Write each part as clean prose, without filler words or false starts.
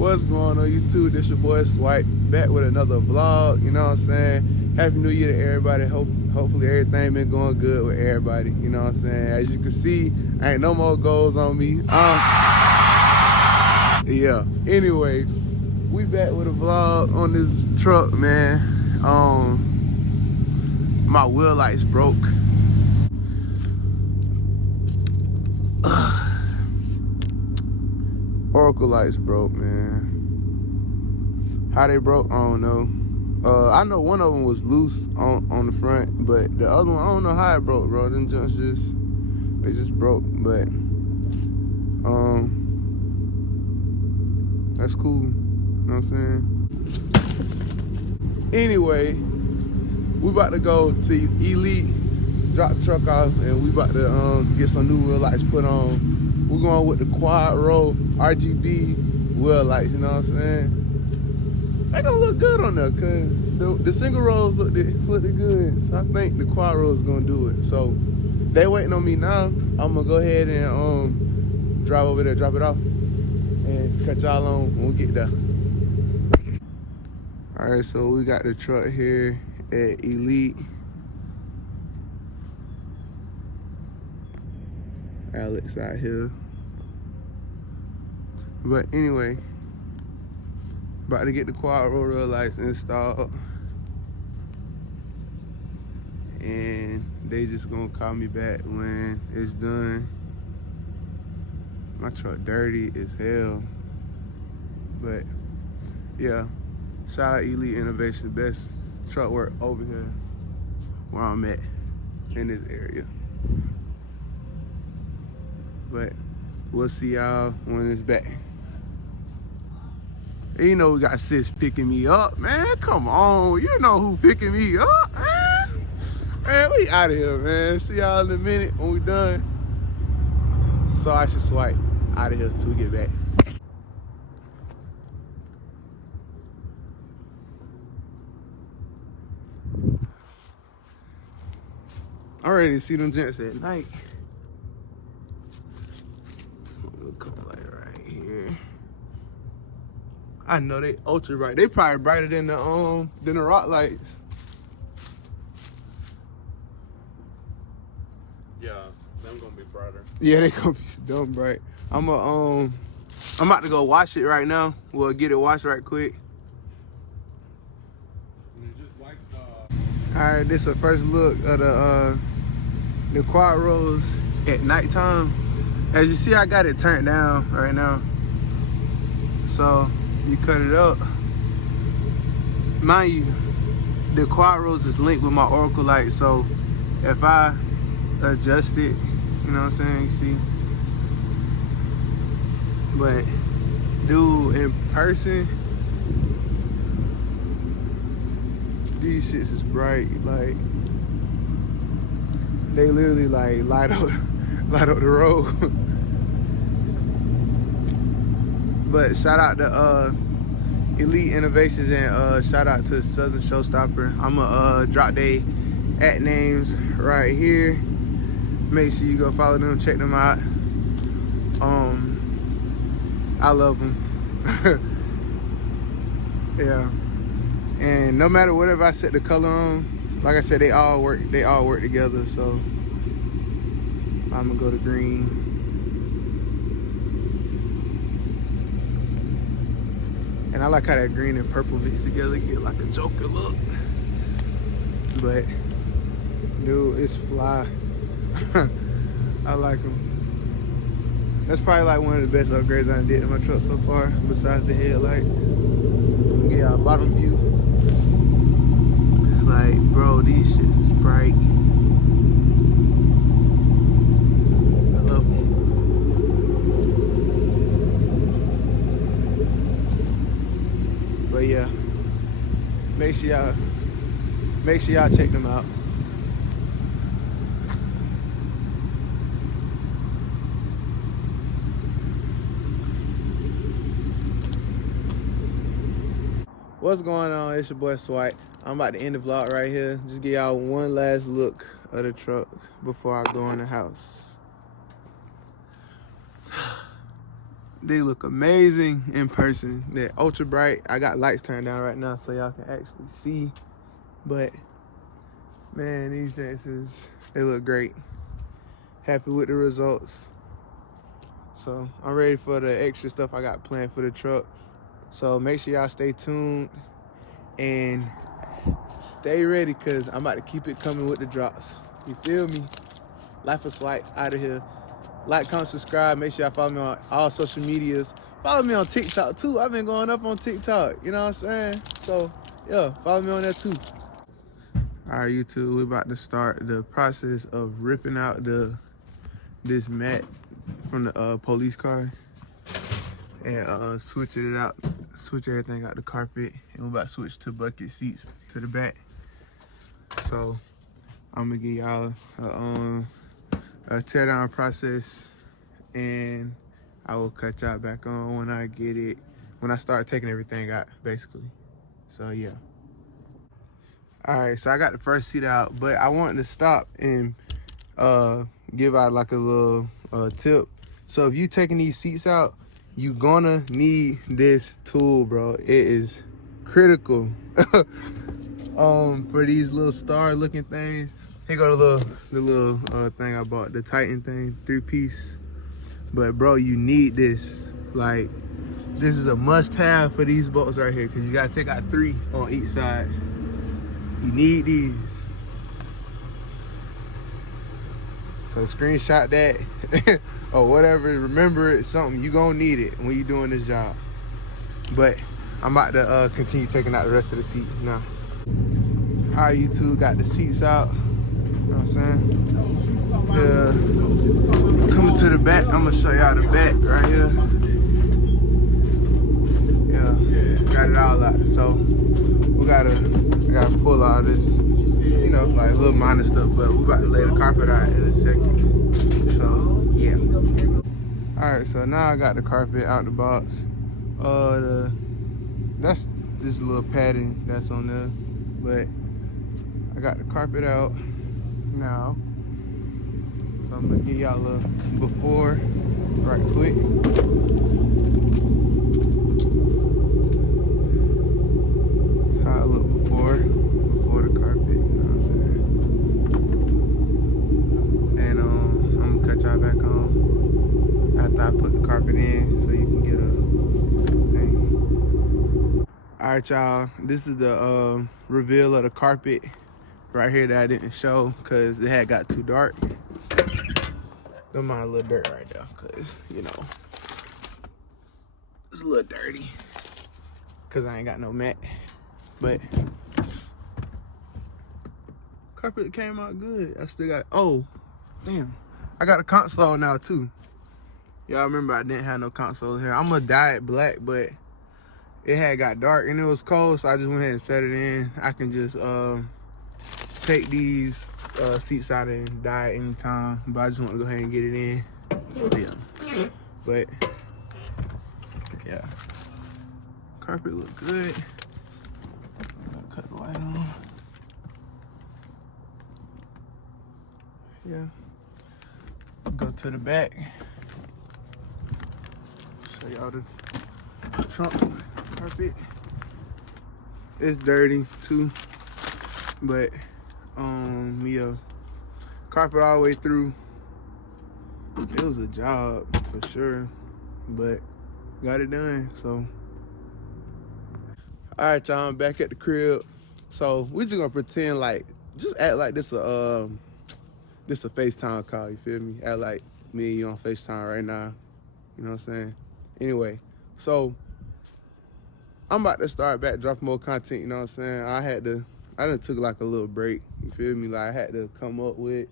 What's going on YouTube? This your boy Swipe, back with another vlog, you know what I'm saying? Happy New Year to everybody. Hopefully everything been going good with everybody, you know what I'm saying? As you can see, ain't no more goals on me. Yeah, anyway, we back with a vlog on this truck, man. My wheel lights broke. Oracle lights broke, man. How they broke, I don't know. I know one of them was loose on the front, but the other one, I don't know how it broke, bro. Them junks they just broke, but that's cool, you know what I'm saying? Anyway, we about to go to Elite, drop the truck off, and we about to get some new wheel lights put on. We're going with the QUAD-ROW RBG wheel lights, you know what I'm saying? They gonna look good on there, cause the single rows looked good. So I think the QUAD-ROW is gonna do it. So they waiting on me now. I'm gonna go ahead and drive over there, drop it off, and catch y'all on when we get there. All right, so we got the truck here at Elite. Alex out here. But anyway, about to get the QUAD-ROW lights installed. And they just gonna call me back when it's done. My truck dirty as hell. But yeah, shout out Elite Innovation, best truck work over here where I'm at in this area. But we'll see y'all when it's back. And you know we got sis picking me up, man. Come on, you know who picking me up, man. Man, we out of here, man. See y'all in a minute when we done. So I should swipe out of here till we get back. I'm ready to see them gents at night. Couple light right here. I know they ultra bright. They probably brighter than the rock lights. Yeah, them gonna be brighter. Yeah, they gonna be dumb bright. I'm about to go wash it right now. We'll get it washed right quick. All right, this is the first look of the QUAD-ROWs at nighttime. As you see, I got it turned down right now. So you cut it up. Mind you, the QUAD-ROWs is linked with my Oracle light. So if I adjust it, you know what I'm saying, you see. But dude, in person, these shits is bright. Like, they literally like light up the road. But shout out to Elite Innovations and shout out to Southern Showstopper. I'ma drop they @ names right here. Make sure you go follow them, check them out. I love them. Yeah. And no matter whatever I set the color on, like I said, they all work together. So I'm gonna go to green. And I like how that green and purple mix together, get like a Joker look. But dude, it's fly. I like them. That's probably like one of the best upgrades I did in my truck so far, besides the headlights. Get y'all bottom view. Like, bro, these shits is bright. I love them. But yeah, make sure y'all check them out. What's going on? It's your boy Swipe. I'm about to end the vlog right here. Just give y'all one last look of the truck before I go in the house. They look amazing in person. They're ultra bright. I got lights turned down right now so y'all can actually see. But man, these dances, they look great. Happy with the results. So I'm ready for the extra stuff I got planned for the truck. So make sure y'all stay tuned and stay ready because I'm about to keep it coming with the drops. You feel me? Life is Slight out of here. Like, comment, subscribe. Make sure y'all follow me on all social medias. Follow me on TikTok too. I've been going up on TikTok. You know what I'm saying? So yeah, follow me on there too. All right, YouTube, we're about to start the process of ripping out this mat from the police car and switching it out, switch everything out the carpet, and we're about to switch to bucket seats to the back. So I'm gonna give y'all a tear down process, and I will cut y'all back on when I start taking everything out, basically. So yeah. All right, so I got the first seat out, but I wanted to stop and give out like a little tip. So if you taking these seats out, you gonna need this tool, bro. It is critical for these little star looking things. Here go the little thing I bought, the Titan thing, 3-piece. But bro, you need this. Like, this is a must-have for these bolts right here, because you gotta take out 3 on each side. You need these. So screenshot that or whatever. Remember, it's something you gonna need it when you doing this job. But I'm about to continue taking out the rest of the seat now. All right, YouTube, got the seats out. You know what I'm saying? Coming to the back, I'm gonna show y'all the back right here. Yeah, got it all out. So I gotta pull all this, you know, like little minor stuff, but we're about to lay the carpet out in a second. So yeah. All right, so now I got the carpet out the box. That's this little padding that's on there, but I got the carpet out now. So I'm gonna give y'all a before right quick. That's how I look before the carpet, you know what I'm saying? And I'm gonna cut y'all back on after I put the carpet in so you can get a thing. All right, y'all, this is the reveal of the carpet right here that I didn't show because it had got too dark. Don't mind a little dirt right there, cause you know it's a little dirty, cause I ain't got no mat. But carpet came out good. I still got, oh damn, I got a console now too. Y'all remember I didn't have no console here. I'm gonna dye it black, but it had got dark and it was cold, so I just went ahead and set it in. I can just take these seats out and dye it anytime, but I just want to go ahead and get it in. So yeah, but yeah, carpet look good. I'll cut the light on. Yeah, go to the back, show y'all the trunk carpet. It's dirty too, but yeah, carpet all the way through. It was a job for sure, but got it done. So all right, y'all, I'm back at the crib. So we just gonna pretend like, just act like this a FaceTime call, you feel me? Act like me and you on FaceTime right now, you know what I'm saying? Anyway, so I'm about to start back dropping more content, you know what I'm saying? I done took like a little break, you feel me? Like I had to come up with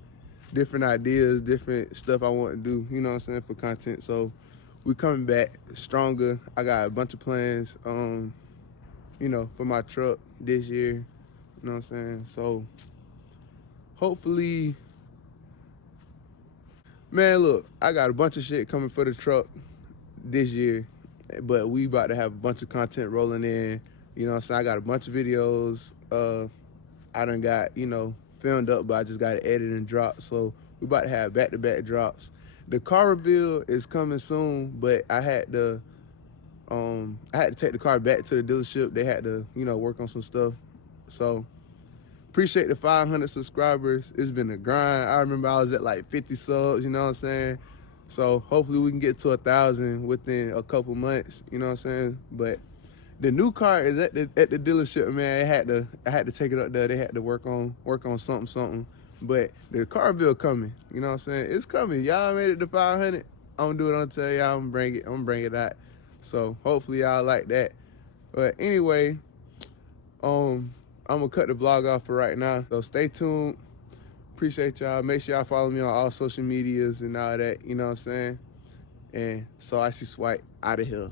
different ideas, different stuff I want to do, you know what I'm saying, for content. So we coming back stronger. I got a bunch of plans, you know, for my truck this year, you know what I'm saying? So hopefully, man, look, I got a bunch of shit coming for the truck this year, but we about to have a bunch of content rolling in, you know what I'm saying? I got a bunch of videos, I done got, you know, filmed up, but I just got to edit and drop. So we about to have back-to-back drops. the car reveal is coming soon, but I had to take the car back to the dealership. They had to, you know, work on some stuff. So appreciate the 500 subscribers. It's been a grind. I remember I was at like 50 subs, you know what I'm saying? So hopefully we can get to 1,000 within a couple months, you know what I'm saying? But the new car is at the dealership, man. I had to take it up there. They had to work on something. But the car bill coming, you know what I'm saying? It's coming. Y'all made it to 500. I'm gonna do it until y'all. I'm gonna bring it out. So hopefully y'all like that. But anyway, I'm gonna cut the vlog off for right now. So stay tuned. Appreciate y'all. Make sure y'all follow me on all social medias and all that, you know what I'm saying? And so I see Swipe out of here.